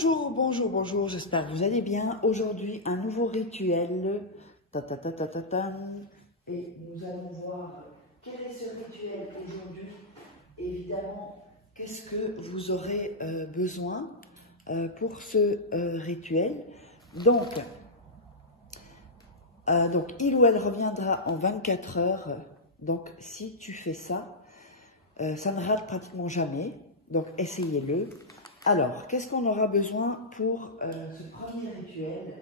Bonjour, bonjour, bonjour, j'espère que vous allez bien. Aujourd'hui, un nouveau rituel. Et nous allons voir quel est ce rituel aujourd'hui. Évidemment, qu'est-ce que vous aurez besoin pour ce rituel. Donc, il ou elle reviendra en 24 heures. Donc, si tu fais ça, ça ne rate pratiquement jamais. Donc, essayez-le. Alors, qu'est-ce qu'on aura besoin pour ce premier rituel?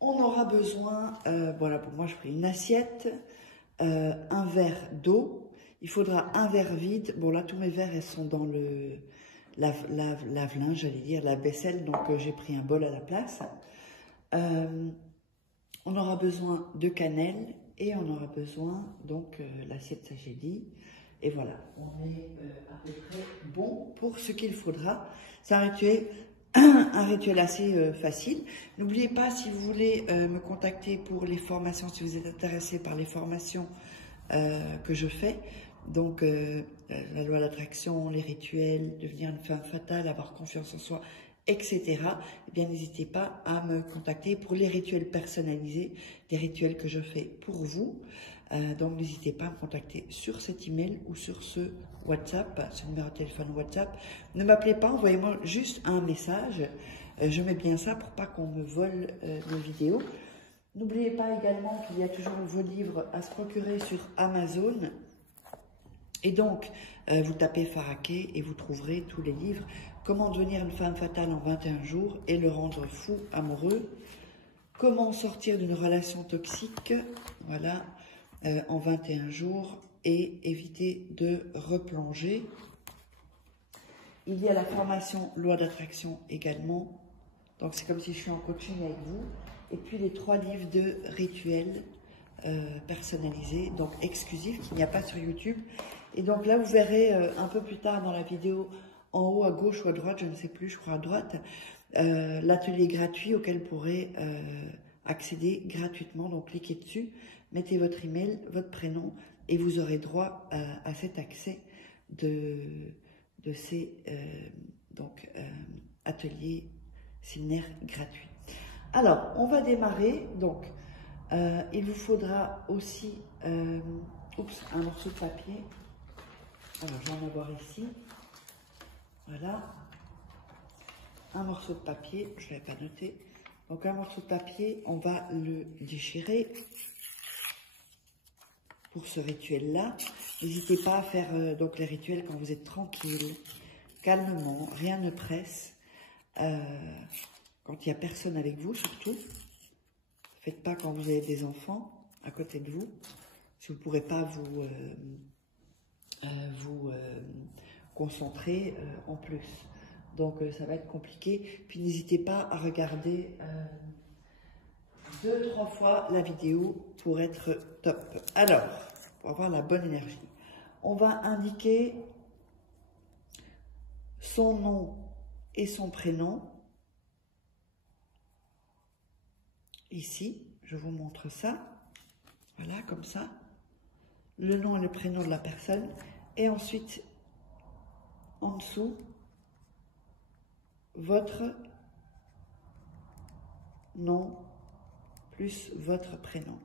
On aura besoin, voilà, pour moi, je pris une assiette, un verre d'eau. Il faudra un verre vide. Bon, là, tous mes verres, elles sont dans le lave-linge, j'allais dire, la vaisselle. Donc, j'ai pris un bol à la place. On aura besoin de cannelle et on aura besoin, donc, l'assiette, ça j'ai dit. Et voilà, on est à peu près bon pour ce qu'il faudra. C'est un rituel assez facile. N'oubliez pas, si vous voulez me contacter pour les formations, si vous êtes intéressé par les formations que je fais, donc la loi d'attraction, les rituels, devenir une femme fatale, avoir confiance en soi, etc. Eh bien, n'hésitez pas à me contacter pour les rituels personnalisés, des rituels que je fais pour vous. Donc, n'hésitez pas à me contacter sur cet email ou sur ce WhatsApp, ce numéro de téléphone WhatsApp. Ne m'appelez pas, envoyez-moi juste un message. Je mets bien ça pour pas qu'on me vole mes vidéos. N'oubliez pas également qu'il y a toujours vos livres à se procurer sur Amazon. Et donc, vous tapez Faraké et vous trouverez tous les livres. Comment devenir une femme fatale en 21 jours et le rendre fou amoureux. Comment sortir d'une relation toxique, voilà, en 21 jours et éviter de replonger. Il y a la formation loi d'attraction également. Donc, c'est comme si je suis en coaching avec vous. Et puis, les 3 livres de rituels personnalisés, donc exclusifs, qu'il n'y a pas sur YouTube. Et donc là, vous verrez un peu plus tard dans la vidéo, en haut à gauche ou à droite, je ne sais plus, je crois à droite, l'atelier gratuit auquel vous pourrez accéder gratuitement. Donc, cliquez dessus, mettez votre email, votre prénom, et vous aurez droit à cet accès de ces ateliers séminaires gratuits. Alors, on va démarrer. Donc, il vous faudra aussi un morceau de papier. Alors, je vais en avoir ici. Voilà. Un morceau de papier, je ne l'avais pas noté. Donc, un morceau de papier, on va le déchirer pour ce rituel-là. N'hésitez pas à faire donc les rituels quand vous êtes tranquille, calmement, rien ne presse. Quand il n'y a personne avec vous, surtout. Faites pas quand vous avez des enfants à côté de vous, si vous ne pourrez pas vous concentrer en plus. Donc, ça va être compliqué. Puis, n'hésitez pas à regarder 2-3 fois la vidéo pour être top. Alors, pour avoir la bonne énergie, on va indiquer son nom et son prénom. Ici, je vous montre ça. Voilà, comme ça. Le nom et le prénom de la personne. Et ensuite, en dessous, votre nom plus votre prénom.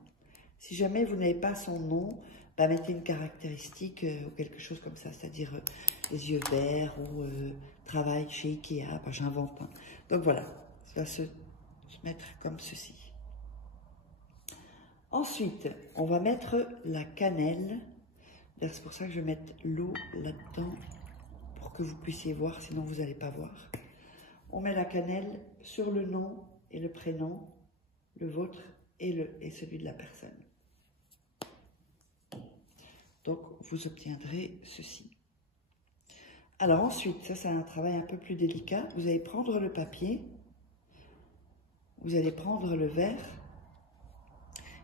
Si jamais vous n'avez pas son nom, bah mettez une caractéristique ou quelque chose comme ça, c'est-à-dire les yeux verts ou travail chez Ikea, bah, j'invente. Hein. Donc voilà, ça va se mettre comme ceci. Ensuite, on va mettre la cannelle. C'est pour ça que je vais mettre l'eau là-dedans pour que vous puissiez voir, sinon vous n'allez pas voir. On met la cannelle sur le nom et le prénom, le vôtre et celui de la personne. Donc, vous obtiendrez ceci. Alors ensuite, ça c'est un travail un peu plus délicat. Vous allez prendre le papier, vous allez prendre le verre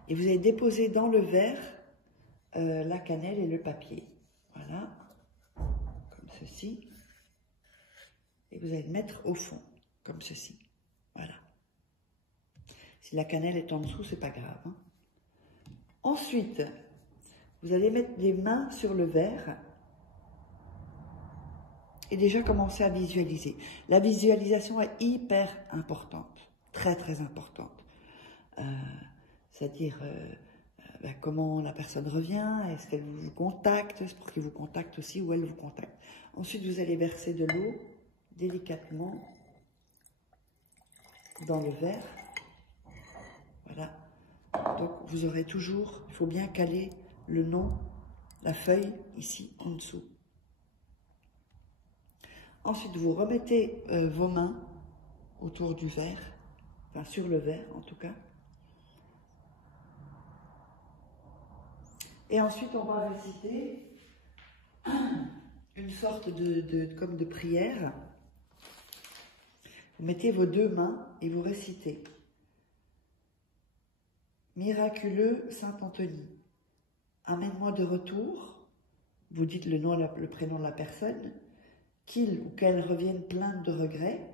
et vous allez déposer dans le verre la cannelle et le papier. Voilà, comme ceci. Et vous allez le mettre au fond, comme ceci. Voilà. Si la cannelle est en dessous, c'est pas grave. Hein. Ensuite, vous allez mettre les mains sur le verre et déjà commencer à visualiser. La visualisation est hyper importante, très très importante. C'est-à-dire comment la personne revient, est-ce qu'elle vous contacte, c'est pour qu'il vous contacte aussi ou elle vous contacte. Ensuite, vous allez verser de l'eau délicatement dans le verre. Voilà. Donc, vous aurez toujours, il faut bien caler le nom, la feuille ici en dessous. Ensuite, vous remettez vos mains autour du verre, enfin sur le verre en tout cas. Et ensuite, on va réciter une sorte comme de prière. Vous mettez vos deux mains et vous récitez. Miraculeux Saint-Anthony, amène-moi de retour. Vous dites le nom, le prénom de la personne. Qu'il ou qu'elle revienne plein de regrets.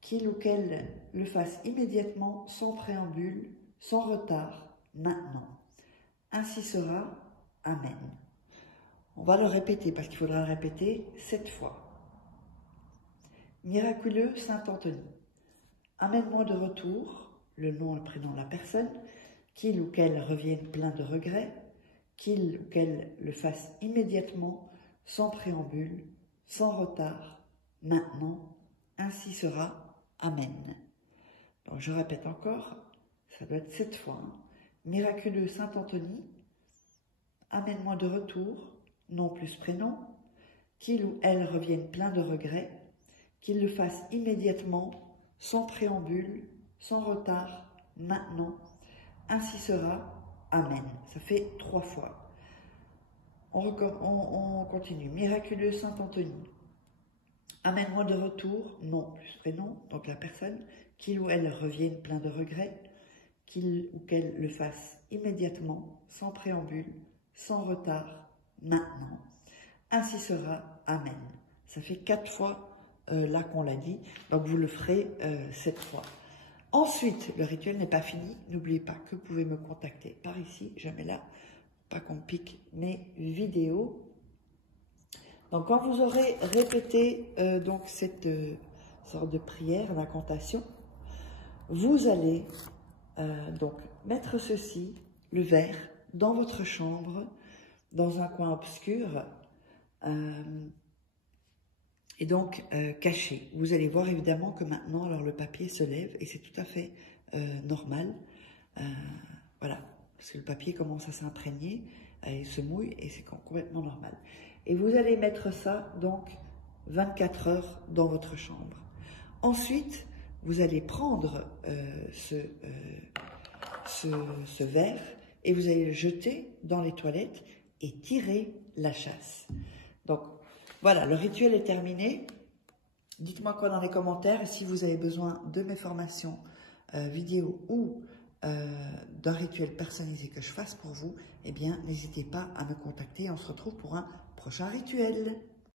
Qu'il ou qu'elle le fasse immédiatement, sans préambule, sans retard, maintenant. Ainsi sera. Amen. On va le répéter parce qu'il faudra le répéter 7 fois. Miraculeux Saint-Anthony, amène-moi de retour, le nom et le prénom de la personne, qu'il ou qu'elle revienne plein de regrets, qu'il ou qu'elle le fasse immédiatement, sans préambule, sans retard, maintenant, ainsi sera. Amen. Donc je répète encore, ça doit être 7 fois. Miraculeux Saint-Anthony, amène-moi de retour, nom plus prénom, qu'il ou elle revienne plein de regrets, qu'il le fasse immédiatement, sans préambule, sans retard, maintenant, ainsi sera. Amen. Ça fait 3 fois. On continue. Miraculeux Saint-Anthony, amène-moi de retour, nom plus prénom, donc la personne, qu'il ou elle revienne plein de regrets, qu'il ou qu'elle le fasse immédiatement, sans préambule, sans retard, maintenant. Ainsi sera. Amen. Ça fait 4 fois là qu'on l'a dit, donc vous le ferez 7 fois. Ensuite, le rituel n'est pas fini. N'oubliez pas que vous pouvez me contacter par ici, jamais là, pas qu'on pique mes vidéos. Donc quand vous aurez répété donc cette sorte de prière, d'incantation, vous allez donc mettre ceci, le verre, dans votre chambre, dans un coin obscur, et donc caché. Vous allez voir évidemment que maintenant, alors le papier se lève, et c'est tout à fait normal. Voilà, parce que le papier commence à s'imprégner, il se mouille, et c'est complètement normal. Et vous allez mettre ça, donc, 24 heures dans votre chambre. Ensuite, vous allez prendre ce verre et vous allez le jeter dans les toilettes et tirer la chasse. Donc, voilà, le rituel est terminé. Dites-moi quoi dans les commentaires. Et si vous avez besoin de mes formations vidéo ou d'un rituel personnalisé que je fasse pour vous, eh bien, n'hésitez pas à me contacter. On se retrouve pour un prochain rituel.